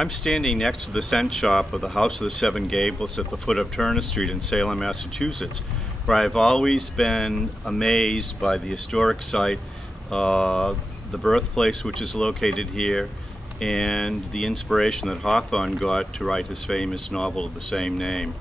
I'm standing next to the scent shop of the House of the Seven Gables at the foot of Turner Street in Salem, Massachusetts, where I've always been amazed by the historic site, the birthplace which is located here, and the inspiration that Hawthorne got to write his famous novel of the same name.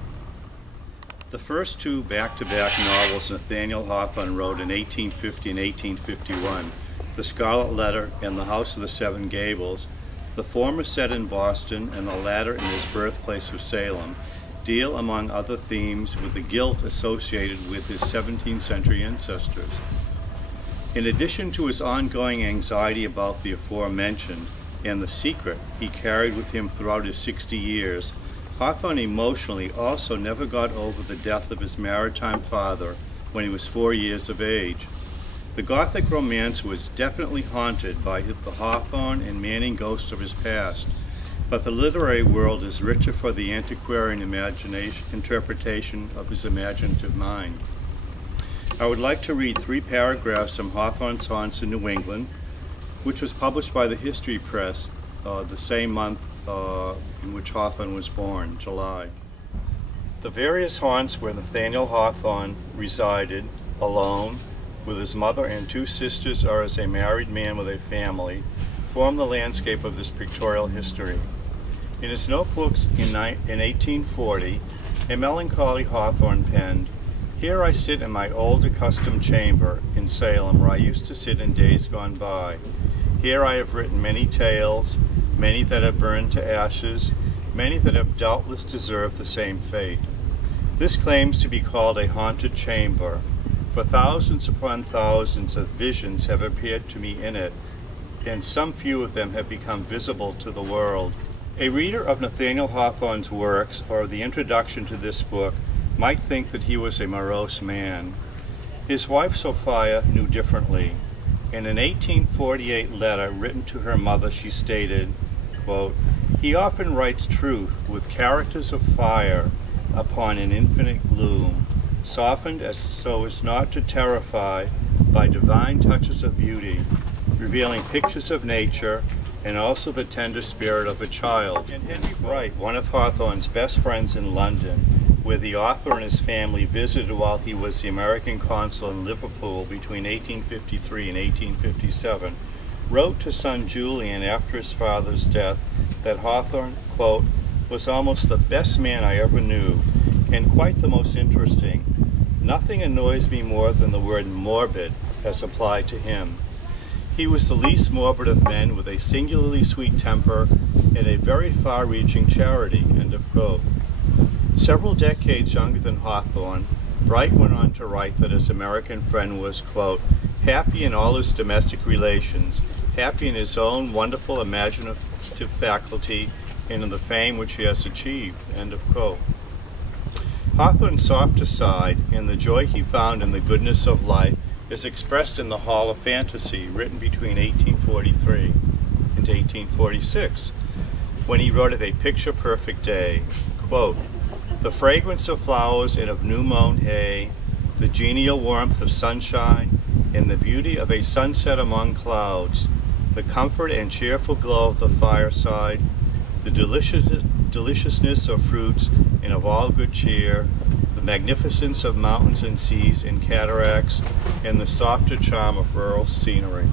The first two back-to-back novels Nathaniel Hawthorne wrote in 1850 and 1851, The Scarlet Letter and The House of the Seven Gables, the former set in Boston and the latter in his birthplace of Salem, deal, among other themes, with the guilt associated with his 17th century ancestors. In addition to his ongoing anxiety about the aforementioned and the secret he carried with him throughout his 60 years, Hawthorne emotionally also never got over the death of his maritime father when he was 4 years of age. The Gothic romance was definitely haunted by the Hawthorne and Manning ghosts of his past, but the literary world is richer for the antiquarian interpretation of his imaginative mind. I would like to read 3 paragraphs from Hawthorne's Haunts in New England, which was published by the History Press the same month in which Hawthorne was born, July. The various haunts where Nathaniel Hawthorne resided, alone, with his mother and 2 sisters, or as a married man with a family, form the landscape of this pictorial history. In his notebooks in 1840, a melancholy Hawthorne penned, "Here I sit in my old accustomed chamber in Salem, where I used to sit in days gone by. Here I have written many tales, many that have burned to ashes, many that have doubtless deserved the same fate. This claims to be called a haunted chamber, for thousands upon thousands of visions have appeared to me in it, and some few of them have become visible to the world." A reader of Nathaniel Hawthorne's works, or the introduction to this book, might think that he was a morose man. His wife Sophia knew differently. In an 1848 letter written to her mother, she stated, quote, "He often writes truth with characters of fire upon an infinite gloom, softened so as not to terrify by divine touches of beauty, revealing pictures of nature and also the tender spirit of a child." And Hardy Wright, one of Hawthorne's best friends in London, where the author and his family visited while he was the American consul in Liverpool between 1853 and 1857, wrote to son Julian after his father's death that Hawthorne, quote, "was almost the best man I ever knew, and quite the most interesting. Nothing annoys me more than the word morbid as applied to him. He was the least morbid of men, with a singularly sweet temper and a very far-reaching charity," end of quote. Several decades younger than Hawthorne, Wright went on to write that his American friend was, quote, "happy in all his domestic relations, happy in his own wonderful imaginative faculty, and in the fame which he has achieved," end of quote. Hawthorne's softer side and the joy he found in the goodness of life is expressed in The Hall of Fantasy, written between 1843 and 1846, when he wrote of a picture-perfect day, quote, "The fragrance of flowers and of new-mown hay, the genial warmth of sunshine, and the beauty of a sunset among clouds, the comfort and cheerful glow of the fireside, the deliciousness of fruits and of all good cheer, the magnificence of mountains and seas and cataracts, and the softer charm of rural scenery."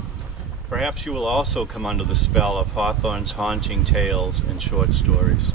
Perhaps you will also come under the spell of Hawthorne's haunting tales and short stories.